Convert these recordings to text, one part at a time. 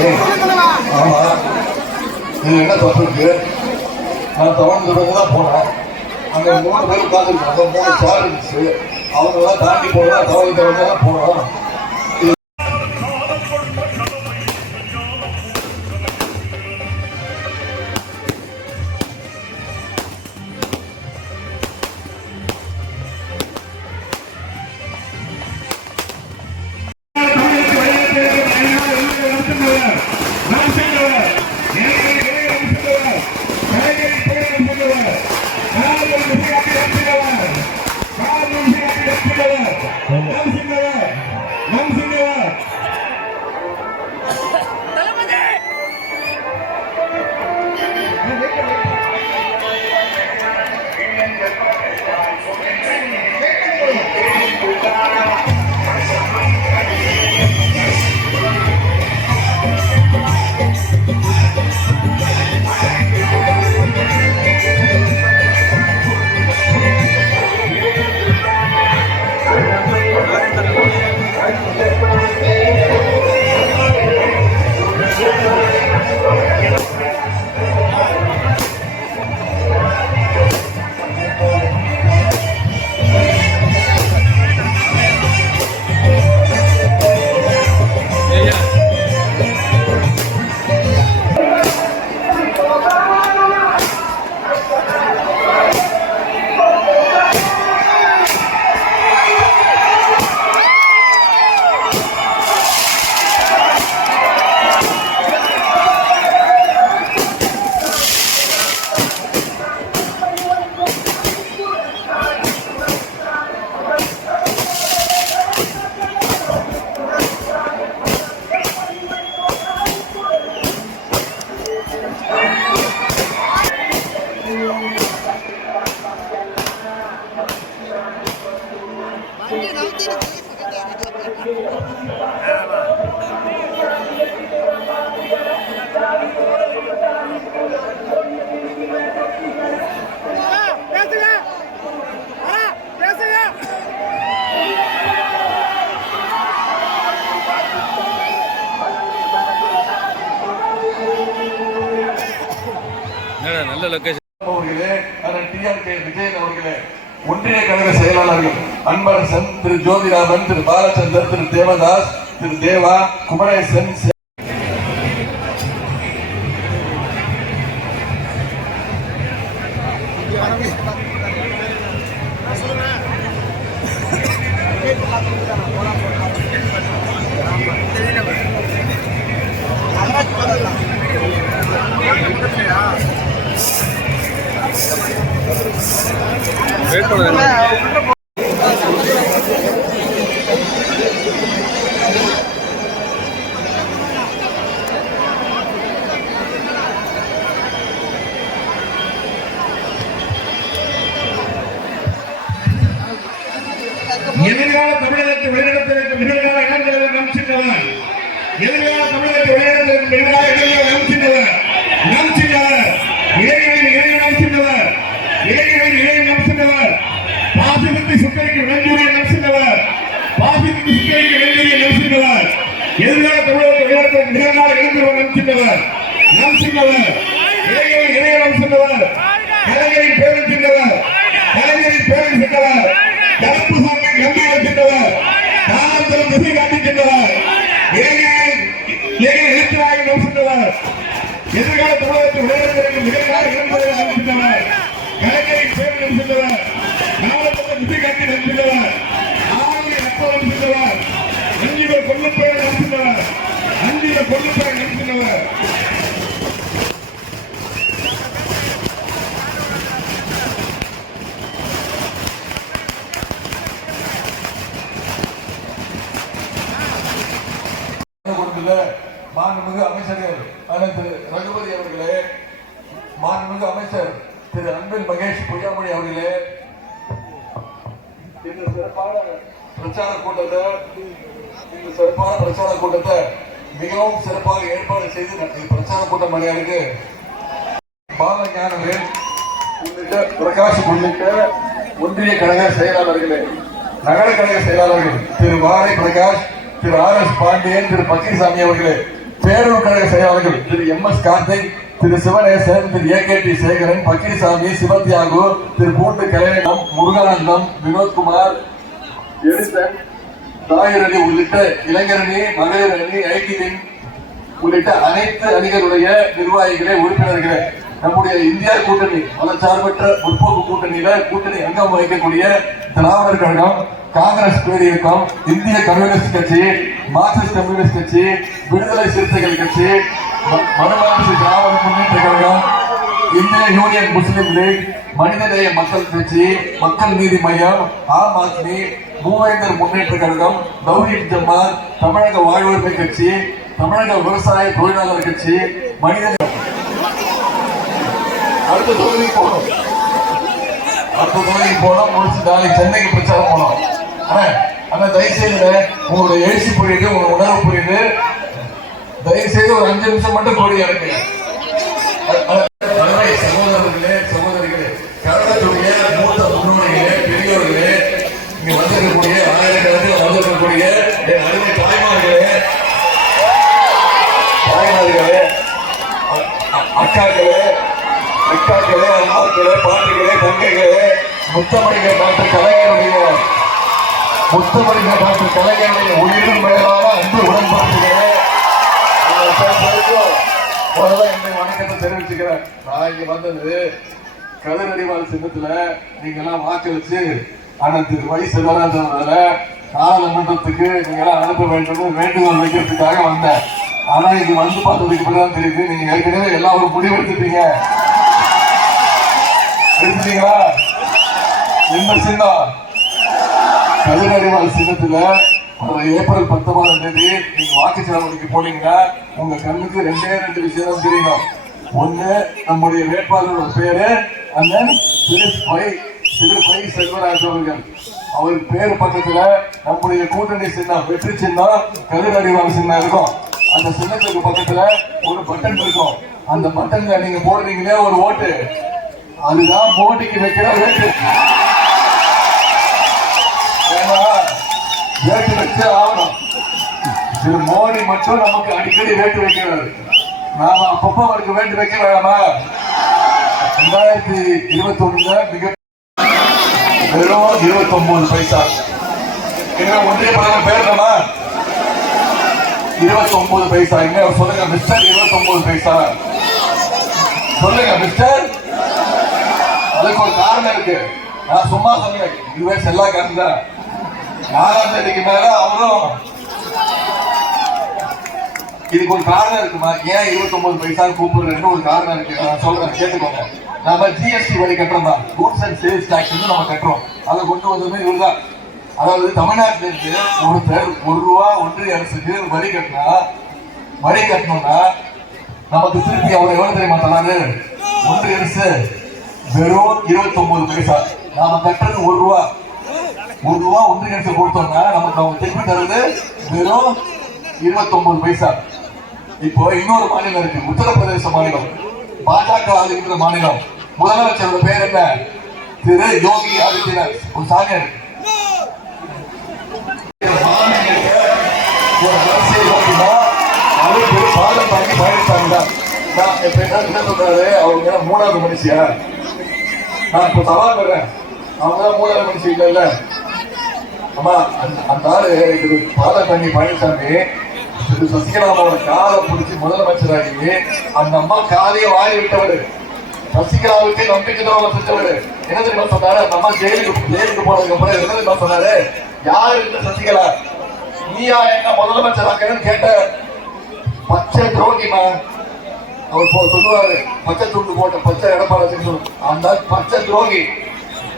ஆமா, இது என்ன தப்பு இருக்கு? நான் தவறு தான் போனேன். அங்க 3 பேர் உட்காந்துருக்காங்க, 3 சேர் இருந்துச்சு. அவங்க எல்லாம் தாண்டி போனா தவறு தான் போனோம். நல்ல லொகேஷன் அவர்களே, விஜயன் அவர்களே, ஒன்றிய கழக செயலாளர்கள் அன்பரசன், திரு ஜோதிராமன், திரு பாலச்சந்தர், திரு தேவதாஸ், திரு தேவா, குமரேசன், எதிர்கால தமிழகத்தை வழிநடத்த எதிர்கால இளைஞர்களை நம்பிச்சிட்டவர், எதிர்கால தமிழகத்தை வழிநடத்த எதிர்கால இளைஞர்களை நம்பிச்சிட்டவர், இளைஞர்களின் இளைஞர் நம்பிச்சிட்டவர், இளைஞர்களின் இளைஞர் நம்பிச்சிட்டவர், பாசிசத்தை சுட்டரிக்க வெஞ்சூரியை நம்பிச்சிட்டவர், பாசிசத்தை சுட்டரிக்க வெஞ்சூரியை நம்பிச்சிட்டவர், எதிர்கால தமிழகத்தை வழிநடத்த எதிர்கால இளைஞர்களை நம்பிச்சிட்டவர், இளைஞரின் இளைஞர் நம்பிச்சிட்டவர், கலைஞரின் பேரன் சென்றவர், கலைஞரின் பேரன் சென்றவர், கருப்பு சாமி கம்பி வச்சிட்டவர், காலத்தில் திசை காட்டிச்சிட்டவர், எழுத்துவாய் நோக்கிட்டவர், எதிர்கால தமிழகத்தில் விளையாடுவதற்கு எதிர்கால இளைஞர்களை நம்பிச்சிட்டவர், கலைஞரின் பேர் நம்பிச்சிட்டவர், காலத்தில் திசை காட்டி நம்பிச்சிட்டவர், ஆளுநை ரத்தம் நம்பிச்சிட்டவர், அஞ்சிவர் கொள்ளுப்பேர் நம்பிச்சிட்டவர், அஞ்சிவர் கொள்ளுப்பேர் நம்பிச்சிட்டவர். மாண்புமிகு அமைச்சர்கள் திரு ரகுபதி அவர்களே, மாண்புமிகு அமைச்சர் திரு அன்பில் மகேஷ் பொய்யாமொழி அவர்களே, இந்த சிறப்பான பிரச்சார கூட்டத்தை மிகவும் சிறப்பாக ஏற்பாடு செய்து பிரச்சார கூட்டம் மரியாதைக்கு பாலஞானவேல் உள்ளிட்ட பிரகாஷ் உள்ளிட்ட ஒன்றிய கழக செயலாளர்களே, நகர கழக செயலாளர்கள் திரு வாரை பிரகாஷ், திரு ஆர் எஸ் பாண்டியன், திரு பக்கீர்சாமி அவர்களே, பேரூர் கழக செயலாளர்கள் திரு எம்.எஸ். கார்த்திக், திரு சிவநேசன், திரு ஏ.கே.டி. சேகரன், பக்கிரிசாமி, சிவத்தியாகு, திரு பூண்டு கலையகம், முருகானந்தம், வினோத்குமார், எடிசன், தாயர் அணி உள்ளிட்ட இளைஞரணி, மகளிர் அணி, ஐடி விங் உள்ளிட்ட அனைத்து அணிகளுடைய நிர்வாகிகளே, உறுப்பினர்களே, நம்முடைய இந்தியா கூட்டணி மதச்சார்பற்ற முற்போக்கு கூட்டணி அங்கம் வகிக்கக்கூடிய திராவிடர் கழகம், காங்கிரஸ் பேரியக்கம், இந்திய கம்யூனிஸ்ட் கட்சி, மார்க்சிஸ்ட் கம்யூனிஸ்ட் கட்சி, விடுதலை சிறுத்தைகள் கட்சி, மறுமலர்ச்சி திராவிட முன்னேற்ற கழகம், இந்திய யூனியன் முஸ்லிம் லீக், மனிதநேய மக்கள் கட்சி, மக்கள் நீதி மையம், ஆம் ஆத்மி, மூவேந்தர் முன்னேற்ற கழகம், தௌஹீத் ஜமாத், தமிழக வாழ்வுரிமை கட்சி, தமிழக விவசாய தொழிலாளர் கட்சி, மனித அடுத்த தொகுதிக்கு போனோம் முடிச்சு நாளைக்கு சென்னைக்கு பிரச்சாரம் போனோம். ஆனா தயவுசெய்து உங்களுடைய எழுச்சி புரியுது, உங்க உணர்வு புரியுது, தயவுசெய்து ஒரு 5 நிமிஷம் மட்டும் கொடி இருக்கு. சகோதரர்களே, கழகத்துடைய மூத்த முன்னோடிகளே, பெரியோர்களே, இங்க வந்திருக்கக்கூடிய ஆயிரக்கணக்கில் வந்திருக்கக்கூடிய அருமை தாய்மார்களே, அக்காக்களே, அம்மாக்களே, பாட்டிகளே, தங்கைகளே, முத்தமிழக டாக்டர் கலைஞருடைய உயிரின் மேலான அன்பு உடன்பாடுகளே, முதல்ல என்னுடைய வணக்கத்தை தெரிவிச்சுக்கிறேன். நான் இங்க வந்தது கதிரடிவாள் சின்னத்துல நீங்க எல்லாம் வாக்களிச்சு அண்ணன் திரு வை. சிவராஜன் நாடாளுமன்றத்துக்கு நீங்க எல்லாம் அனுப்ப வேண்டும் வேண்டுகோள் வைக்கிறதுக்காக வந்தேன். ஆனா இங்க வந்து பார்த்ததுக்கு பிறகுதான் தெரியுது நீங்க ஏற்கனவே எல்லா ஒரு முடிவு எடுத்துட்டீங்க. எடுத்துட்டீங்களா? இந்த சின்னம் கதிரடிவாள் சின்னத்துல ஏப்ரல் 19ஆம் தேதி நீங்க வாக்குச்சாவடிக்கு போனீங்கன்னா உங்க கண்ணுக்கு 2 விஷயம் தெரியணும். ஒண்ணு, நம்முடைய வேட்பாளரோட பேரு அண்ணன் திரு வை. செல்வராஜ் அவர்கள். அவருக்கு பேரு பக்கத்துல நம்முடைய கூட்டணி சின்னம், வெற்றி சின்னம், கதிரடிவாள் சின்னம் இருக்கும். அந்த சின்னத்துக்கு பக்கத்துல ஒரு பட்டன் இருக்கும். அந்த பட்டன்ல நீங்க போடுறீங்களே ஒரு ஓட்டு, அதுதான் மோடிக்கு வைக்கிற வேட்டு. வேட்டு வச்சு ஆகணும். திரு மோடி மட்டும் நமக்கு அடிக்கடி வேட்டு வைக்கிறாரு. நாம அப்பப்போ அவருக்கு வேட்டு வைக்க வேணாமா? 2021 மிக வெறும் 29 பைசா. ஒன்றிய பிரதமர் பேர் நம்ம 29 பைசா. இங்க சொல்லுங்க மிஸ்டர் 29 பைசா. சொல்லுங்க மிஸ்டர். அதுக்கு ஒரு காரணம் இருக்கு. நான் சும்மா சொன்னேன், இதுவே செல்லா காரணம் தான். 4ஆம் தேதிக்கு மேல அவரும் இதுக்கு ஒரு காரணம் இருக்குமா? ஏன் 29 பைசா கூப்பிடுறேன்னு ஒரு காரணம் இருக்கு. நான் சொல்றேன், கேட்டுக்கோங்க. நாம ஜிஎஸ்டி வரி கட்டுறோம் தான், கூட்ஸ் அண்ட் சேல்ஸ் டாக்ஸ் நம்ம கட்டுறோம். அதை கொண்டு வந்ததுமே இவருதான். அதாவது தமிழ்நாட்டிலிருந்து ஒருத்தர் ₹1 ஒன்றிய அரசுக்கு வரி கட்டணும்னா நமக்கு திருப்பி அவர் எவ்வளவு தெரியுமா தராரு? ஒன்றிய அரசு வெறும் 29 பைசா. நாம கட்டுறது ₹1. ஒன்றிய அரசு கொடுத்தோம்னா நமக்கு அவங்க திருப்பி தருது வெறும் 29 பைசா. இப்போ இன்னொரு மாநிலம் இருக்கு, உத்தரப்பிரதேச மாநிலம், பாஜக ஆளுகின்ற மாநிலம். முதலமைச்சரோட பேர் என்ன? திரு யோகி ஆதித்யநாத். ஒரு சாமியார். ஒரு அரசியல் நோக்கினா அவருக்கு பாலம் தாங்கி பழனிசாமி தான். என்ன சொல்றாரு? அவங்க 3வது மனுஷியா? நான் இப்ப சவால் பண்றேன், அவங்கதான் 3வது மனுஷி இல்ல. ஆமா, அந்த ஆளு பாலம் தாங்கி பழனிசாமி திரு சசிகலாமாவோட காலை பிடிச்சி முதலமைச்சராகி அந்த அம்மா காலையை வாரி விட்டவர். சசிகலாவுக்கு நம்பிக்கை துரோகம் செஞ்சவர். என்ன தெரியுமா சொன்னாரு? அந்த அம்மா ஜெயிலுக்கு போனதுக்கு அப்புறம் என்ன தெரியுமா சொன்னாரு? யாரு இந்த சசிகலா, நீயா என்ன முதலமைச்சராக்கன்னு கேட்ட பச்சை துரோகிமா. அவர் சொல்லுவாரு, பச்சை துண்டு போட்ட பச்சை எடப்பாடி அந்த பச்சை துரோகி.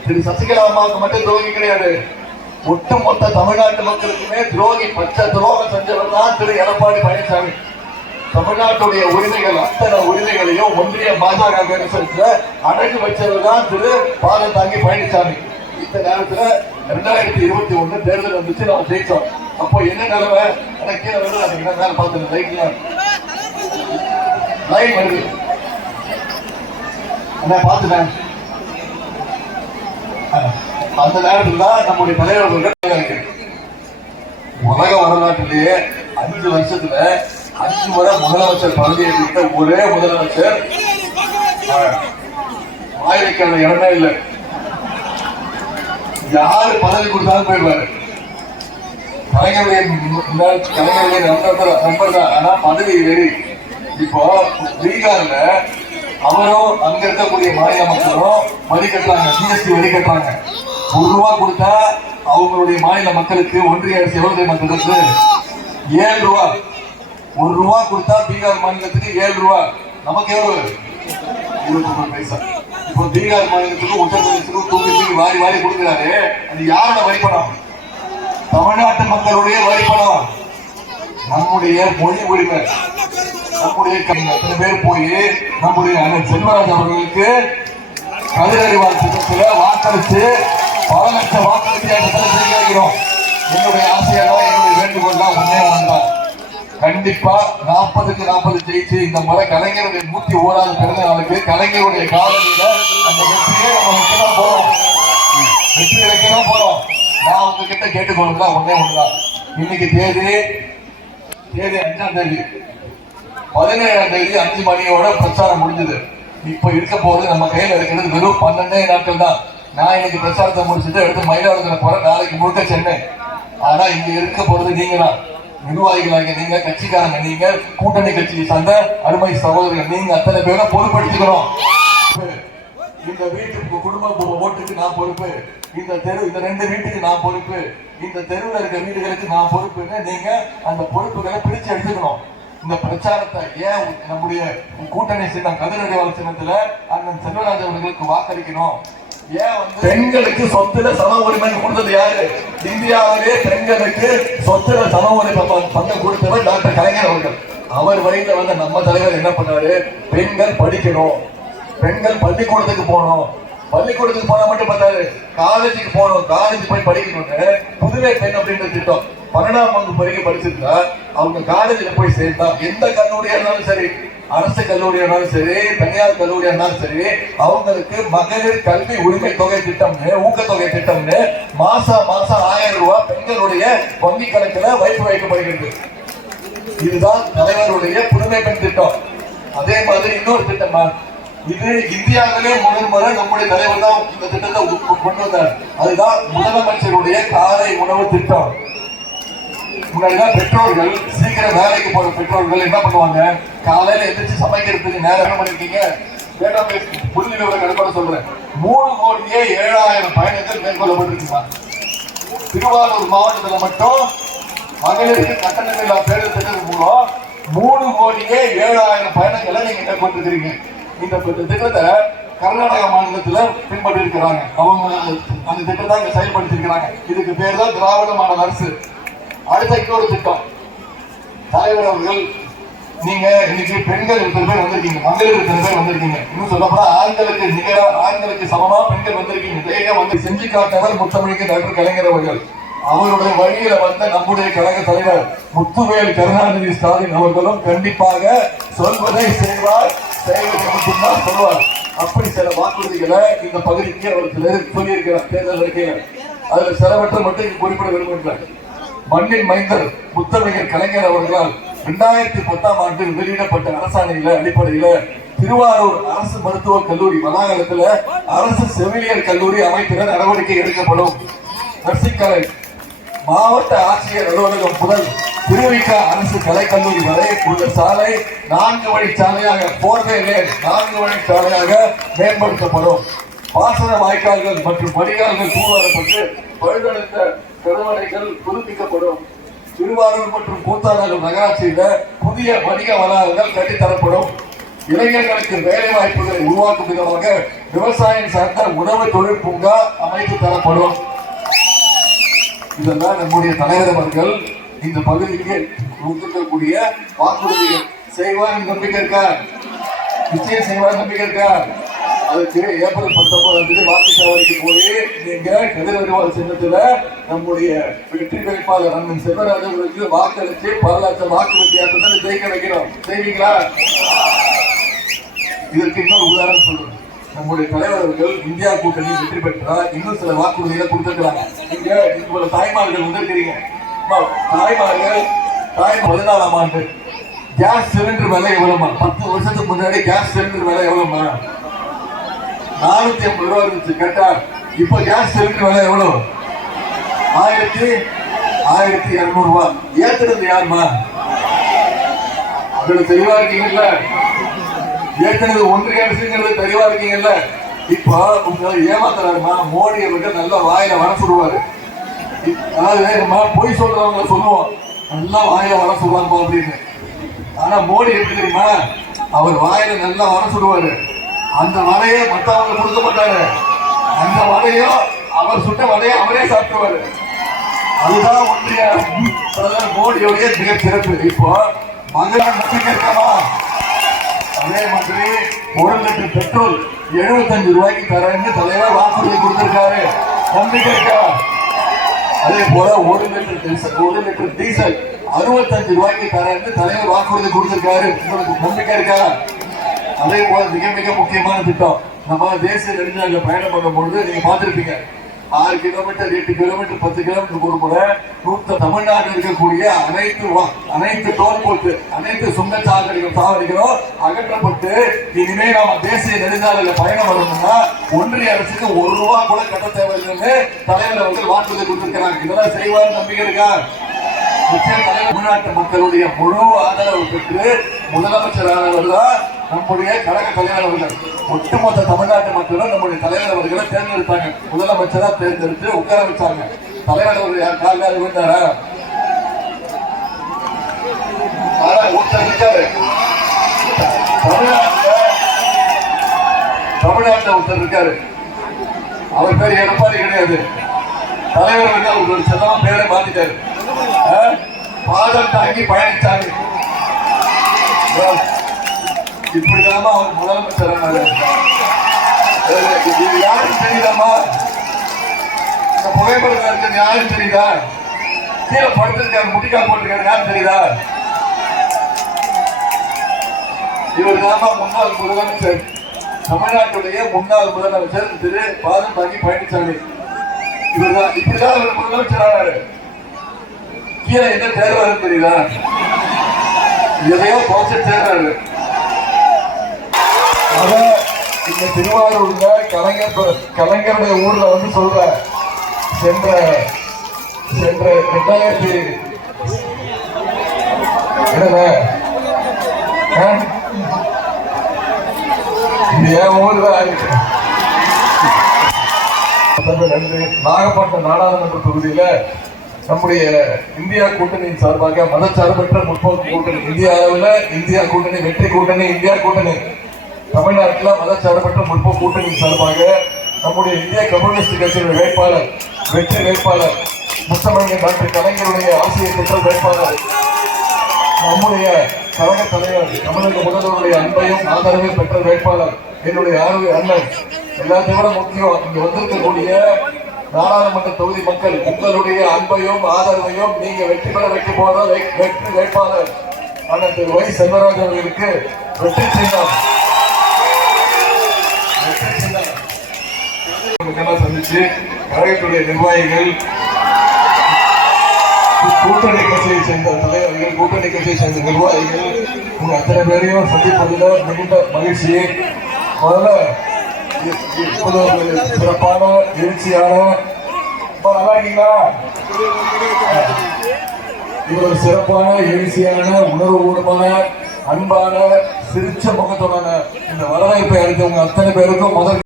திரு சசிகலா அம்மாவுக்கு மட்டும் துரோகி கிடையாது, ஒட்டுமொத்த தமிழ்நாட்டு மக்களுக்குமே துரோகி, பச்சை துரோகம் செஞ்சவர் தான் திரு எடப்பாடி பழனிசாமி. தமிழ்நாட்டுடைய உரிமைகள் அத்தனை உரிமைகளையும் ஒன்றிய பாஜக அடகு வச்சவர் தான் திரு பாலத்தாங்கி பழனிசாமி. இந்த நேரத்துல 2021 தேர்தல் வந்துச்சு, நம்ம ஜெயிச்சோம். அப்போ என்ன நிலைமை? கீழே வருது, மேல பார்த்து லைன் வருது, பார்த்துட்டேன். அந்த நேரத்தில் தான் நம்முடைய தலைவர்கள் உலக வரலாற்றிலேயே 5 வருஷத்துல 5 முறை முதலமைச்சர் பதவியை விட்ட ஒரே முதலமைச்சர். ஆயிரக்கான இடமே இல்லை. யாரு பதவி கொடுத்தாலும் போயிடுவாரு. கலைஞருடைய நம்பர் தான். ஆனா பதவி வெறி. இப்போ பீகார்ல அவரும் அங்க இருக்கக்கூடிய மாநில மக்களும் வரி கட்டுறாங்க, ஜிஎஸ்டி வரி கட்டுறாங்க. ₹1 கொடுத்தா அவங்களுடைய மாநில மக்களுக்கு ஒன்றிய அரசு எவ்வளவு மக்களுக்கு ₹7. ₹1 கொடுத்தா பீகார் மாநிலத்துக்கு ₹7. நமக்கு எவ்வளவு? 29 பைசா. இப்போ பீகார் மாநிலத்துக்கு உத்தரப்பிரதேசத்துக்கு தூக்கி வாரி வாரி கொடுக்கிறாரு. அது யாரோட வரி பணம்? தமிழ்நாட்டு மக்களுடைய வரி பணம். நம்முடைய மொழி உரிமை, நம்முடைய எத்தனை பேர் போய் நம்முடைய அண்ணன் செல்வராஜ் அவர்களுக்கு கதிரறிவாள் திட்டத்தில் வாக்களித்து பல லட்சம் வாக்கு வித்தியாசத்தில் செய்கிறோம். என்னுடைய ஆசையெல்லாம் என்னுடைய வேண்டுகோள் தான் ஒன்னே ஒன்றுதான். கண்டிப்பா 40க்கு 40 ஜெயிச்சு இந்த முறை கலைஞருடைய 101வது பிறந்த நாளுக்கு கலைஞருடைய காலனியில அந்த வெற்றியை நம்ம வைக்கதான் போறோம். வெற்றி வைக்கதான் போறோம். நான் உங்ககிட்ட கேட்டுக்கொள்ளுதான் ஒன்னே ஒண்ணுதான். இன்னைக்கு தேதி 5ஆம் தேதி, 17ஆம் தேதி 5 மணியோட பிரச்சாரம் முடிஞ்சது. இப்ப இருக்க போது நம்ம கையில இருக்கிறது வெறும் 12 நாட்கள் தான். நான் இன்னைக்கு பிரச்சாரத்தை முடிச்சுட்டு எடுத்து மயிலாடுதுறை போறேன். நாளைக்கு முழுக்க சென்னை. ஆனா இங்க இருக்க போறது நீங்க தான். நிர்வாகிகளாக நீங்க, கட்சிக்காரங்க நீங்க, கூட்டணி கட்சியை சார்ந்த அருமை சகோதரர்கள் நீங்க அத்தனை பேரும் பொறுப்படுத்திக்கிறோம். இந்த வீட்டுக்கு குடும்ப ஓட்டுக்கு நான் பொறுப்பு, இந்த 2 வீட்டுக்கு நான் பொறுப்பு, இந்த தெருவில் இருக்க வீடுகளுக்கு நான் பொறுப்புன்னு நீங்க அந்த பொறுப்புகளை பிரிச்சு எடுத்துக்கணும். இந்த பிரச்சாரத்தை ஏன் நம்முடைய கூட்டணி சின்னம் கதிரறிவாள் சின்னத்துல அண்ணன் செல்வராஜ் அவர்களுக்கு வாக்களிக்கணும்? ஏன் பெண்களுக்கு சொத்துல சம உரிமை கொடுத்தது யாரு? இந்தியாவிலே பெண்களுக்கு சொத்துல சம உரிமை பங்கு கொடுத்தவர் டாக்டர் கலைஞர் அவர்கள். அவர் வழியில வந்த நம்ம தலைவர் என்ன பண்ணாரு? பெண்கள் படிக்கணும், பெண்கள் பள்ளிக்கூடத்துக்கு போகணும், பள்ளிக்கூடத்துக்கு போனா மட்டும் பார்த்தாரு, காலேஜுக்கு போகணும், காலேஜ் போய் படிக்கணும்னு புதுவை பெண் அப்படின்ற திட்டம் 12ஆம் வகுப்பு வரைக்கும் படிச்சிருந்தா அவங்க காலேஜில் போய் சேர்ந்தா எந்த கல்லூரியா இருந்தாலும் சரி, அரசு கல்லூரியா இருந்தாலும் சரி, தனியார் கல்லூரியா இருந்தாலும் சரி, அவங்களுக்கு மகளிர் கல்வி உரிமை தொகை திட்டம்னு, ஊக்கத்தொகை திட்டம்னு மாசம் 1000 ரூபாய் பெண்களுடைய வங்கி கணக்குல வைக்கப்படுகிறது. இதுதான் தலைவருடைய புதுமை பெண் திட்டம். அதே மாதிரி இன்னொரு திட்டம், இது இந்தியாவிலே முதன்முறை நம்முடைய தலைவர் தான் இந்த திட்டத்தை கொண்டு வந்தார். அதுதான் முதலமைச்சருடைய காலை உணவு திட்டம். முன்னாடிதான் பெற்றோர்கள் சீக்கிரம் வேலைக்கு போற பெற்றோர்கள் என்ன பண்ணுவாங்க? காலையில எந்திரிச்சு சமைக்கிறதுக்கு நேரம் பண்ணிருக்கீங்க. புள்ளி விவரம் கணக்கோட சொல்றேன். 3,07,000 பயணங்கள் மேற்கொள்ளப்பட்டிருக்குமா? திருவாரூர் மாவட்டத்தில் மட்டும் மகளிருக்கு கட்டணமில்லா பேருந்து திட்டத்தின் மூலம் 3,07,000 பயணங்களை நீங்க மேற்கொண்டிருக்கிறீங்க. இந்த திட்டத்தை கர்நாடக மாநிலத்துல பின்பற்றி இருக்கிறாங்க. அவங்க அந்த திட்டத்தை இங்க செயல்படுத்தி இருக்கிறாங்க. இதுக்கு பேர் தான் திராவிட மாடல் அரசு. அடுத்த இன்னொரு திட்டம், தலைவர் அவர்கள் நீங்க இன்னைக்கு பெண்கள் 20 பேர் வந்திருக்கீங்க, மகளிர் 20 பேர் வந்திருக்கீங்க. இன்னும் சொல்ல போனா ஆண்களுக்கு நிகரா, ஆண்களுக்கு சமமா பெண்கள் வந்திருக்கீங்க. தைரியம் வந்து செஞ்சு காட்டவர் முத்தமிழ்க்கு டாக்டர் கலைஞர் அவர்கள். அவருடைய வழியில வந்த நம்முடைய கழக தலைவர் முத்துவேல் கருணாநிதி ஸ்டாலின் அவர்களும் கண்டிப்பாக சொல்வதை செய்வார், செய்வதை மட்டும்தான் சொல்வார். அப்படி சில வாக்குறுதிகளை இந்த பகுதிக்கு அவர் சொல்லியிருக்கிறார் தேர்தல் அறிக்கையில். அதுல சிலவற்றை மட்டும் குறிப்பிட விரும்புகிறார். மண்ணின் மைந்தர் முத்தமிழர் கலைஞர் அவர்களால் 2010ஆம் ஆண்டு வெளியிடப்பட்ட அரசாணையில அடிப்படையில திருவாரூர் அரசு மருத்துவக் கல்லூரி வளாகத்துல அரசு செவிலியர் கல்லூரி அமைக்கிற நடவடிக்கை எடுக்கப்படும். நர்சிங் காலேஜ் மாவட்ட ஆட்சியர் அலுவலகம் முதல் திருவிக்கா அரசு கலைக்கல்லூரி வரை உள்ள சாலை 4 வழி சாலையாக 4-வே லேன் 4 வழி சாலையாக மேம்படுத்தப்படும். பாசன வாய்க்கால்கள் மற்றும் வடிகால்கள் தூர்வாரப்பட்டு பழுதடைந்த கருவறைகள் புதுப்பிக்கப்படும். திருவாரூர் மற்றும் கூத்தாநகர் நகராட்சியில புதிய வணிக வளாகங்கள் கட்டித்தரப்படும். இளைஞர்களுக்கு வேலை வாய்ப்புகளை உருவாக்கும் விதமாக விவசாயம் சார்ந்த உணவு தொழில் பூங்கா அமைத்து தரப்படும். இதெல்லாம் நம்முடைய தலைவர் அவர்கள் இந்த பகுதிக்கு கொடுக்கக்கூடிய வாக்குறுதிகள். செய்வார் நம்பிக்கை இருக்கா? நிச்சயம் செய்வார் நம்பிக்கை இருக்கா? அதுக்கு ஏப்ரல் 19 வாக்கு சாவடிக்கு போய் நீங்க கதிரறிவாள் சின்னத்துல நம்முடைய வெற்றி வேட்பாளர் அண்ணன் செல்வராஜ் அவர்களுக்கு வாக்களிச்சு பல லட்சம் வாக்கு வித்தியாசத்தில் ஜெயிக்க வைக்கிறோம். செய்வீங்களா? இதற்கு இன்னொரு உதாரணம் சொல்றேன். நம்முடைய தலைவர் அவர்கள் இந்தியா கூட்டணி வெற்றி பெற்றா இன்னும் சில வாக்குறுதிகளை கொடுத்திருக்கிறாங்க. நீங்க இவ்வளவு தாய்மார்கள் வந்திருக்கிறீங்க. தாய்மார்கள் 14ஆம் ஆண்டு கேஸ் சிலிண்டர் விலை எவ்வளவுமா? 10 வருஷத்துக்கு முன்னாடி கேஸ் சிலிண்டர் விலை எவ்வளவுமா? 450 ரூபா இருந்துச்சு கேட்டா. இப்ப கேஸ் சிலிண்டர் விலை எவ்வளவு? 1200 ரூபா. ஏத்துறது யாருமா? அதுல தெளிவா இருக்கீங்கல்ல? ஏற்கனவே ஒன்றிய அரசுங்கிறது தெளிவா இருக்கீங்கல்ல? இப்ப உங்களை ஏமாத்துறாருமா மோடியை விட நல்லா வாயில வர சொல்லுவாரு. அதாவது பொய் சொல்றவங்க சொல்லுவோம் நல்லா வாயில வர சொல்லுவாங்க அப்படின்னு. ஆனா மோடி எப்படி தெரியுமா? அவர் வாயில நல்லா வர சொல்லுவாரு. அந்த வலையை மற்றவங்க கொடுக்க மாட்டாரு. அந்த வலையோ அவர் சுட்ட வலையை அவரே சாப்பிடுவாரு. அதுதான் ஒன்றிய பிரதமர் மோடியோடைய மிக சிறப்பு. இப்போ மகன் நம்பிக்கை இருக்கமா? அதே மாதிரி 1 லிட்டர் பெட்ரோல் 75 ரூபாய்க்கு தரேன்னு தலைவர் வாக்குறுதி கொடுத்திருக்காரு. நம்பிக்கை இருக்கா? அதே போல 1 லிட்டர் டீசல் 65 ரூபாய்க்கு தரேன்னு தலைவர் வாக்குறுதி கொடுத்திருக்காரு. உங்களுக்கு நம்பிக்கை இருக்கா? அதே போல மிக மிக முக்கியமான திட்டம், நம்ம தேசிய நெடுஞ்சாலையில பயணம் பண்ணும் பொழுது நீங்க பார்த்திருப்பீங்க, 6 கிலோமீட்டர் 8 கிலோமீட்டர் 10 கிலோமீட்டர் ஒரு முறை தமிழ்நாட்டில் இருக்கக்கூடிய அனைத்து டோல் போட்டு அனைத்து சுங்கச்சாவடிகளும் அகற்றப்பட்டு இனிமே நாம தேசிய நெடுஞ்சாலையில பயணம் பண்ணணும்னா ஒன்றிய அரசுக்கு 1 ரூபா கூட கட்ட தேவையில்லைன்னு தலைவர் அவர்கள் வாக்குறுதி கொடுத்திருக்கிறாங்க. இதெல்லாம் செய்வார் நம்பிக்கை இருக்கா? தமிழ்நாட்டு மக்களுடைய முழு ஆதரவு பெற்று முதலமைச்சரானவர் தான் நம்முடைய கழக தலைவர் அவர்கள். ஒட்டுமொத்த தமிழ்நாட்டு மக்களும் நம்முடைய தலைவர் அவர்களை தேர்ந்தெடுத்தாங்க. முதலமைச்சரா தேர்ந்தெடுத்து உட்கார வச்சாங்க. தலைவர் அவர்கள் யார் காலில் விழுந்தாரா? ஒருத்தர் இருக்காரு தமிழ்நாட்டில் ஒருத்தர் இருக்காரு. அவர் பேர் எடப்பாடி கிடையாது. தலைவர் வந்து அவருக்கு ஒரு செல்லமா பேரை மாத்திட்டாரு. பாதம் தாங்கி பழனிசாமி. இப்படிதாமா அவர் முதலமைச்சர் யாரும் தெரியுதாமா? இந்த புகைப்படத்தில் இருக்கிறது யாரும் தெரியுதா? கீழே படுத்திருக்காரு, முட்டிக்கா போட்டிருக்காரு, யாரும் தெரியுதா? இவர் தாமா முன்னாள் முதலமைச்சர், தமிழ்நாட்டுடைய முன்னாள் முதலமைச்சர் திரு பாதம் தாங்கி பழனிசாமி. இவர்தான் இப்படிதான் இவர் முதலமைச்சர் ஆனாரு. கீழே என்ன தேர்வாரு தெரியுதா? எதையோ போச்சு தேர்வாரு. இந்த திருவாரூர்ல கலைஞருடைய ஊர்ல வந்து சொல்ற சென்ற 2000 என் ஊர் தான் நன்றி. நாகப்பட்டினம் நாடாளுமன்ற தொகுதியில நம்முடைய இந்தியா கூட்டணியின் சார்பாக மதச்சார்பற்ற முற்போக்கு கூட்டணி, இந்திய அளவில் இந்தியா கூட்டணி, வெற்றி கூட்டணி, இந்தியா கூட்டணி, தமிழ்நாட்டில் மதச்சார்பற்ற முற்போக்கு கூட்டணியின் சார்பாக நம்முடைய இந்திய கம்யூனிஸ்ட் கட்சியின் வேட்பாளர், வெற்றி வேட்பாளர் முத்தமிழர் டாக்டர் கலைஞருடைய ஆசிய பெற்ற வேட்பாளர், நம்முடைய கழக தலைவர் தமிழக முதல்வருடைய அன்பையும் ஆதரவையும் பெற்ற வேட்பாளர் என்னுடைய அண்ணன். எல்லாத்தையும் விட முக்கியம், இங்க வந்திருக்கக்கூடிய நாடாளுமன்ற தொகுதி மக்கள் உங்களுடைய அன்பையும் ஆதரவையும் நீங்க வெற்றி பெற வைக்க போற வெற்றி வேட்பாளர் அண்ணன் திரு வை செல்வராஜ் அவர்களுக்கு வெற்றி சின்னம் சந்திச்சு கழகத்துடைய நிர்வாகிகள், கூட்டணி கட்சியை சேர்ந்த தலைவர்கள், கூட்டணி கட்சியை சேர்ந்த நிர்வாகிகள் உங்க அத்தனை பேரையும் சந்திப்பதில் மிகுந்த மகிழ்ச்சி. முதல்ல சிறப்பான எழுச்சியான நல்லா இருக்கீங்களா? இவ்வளவு சிறப்பான எழுச்சியான உணர்வுபூர்வமான அன்பான சிரிச்ச முகத்துடன இந்த வரவேற்பை அளித்த உங்க அத்தனை பேருக்கும் முதல்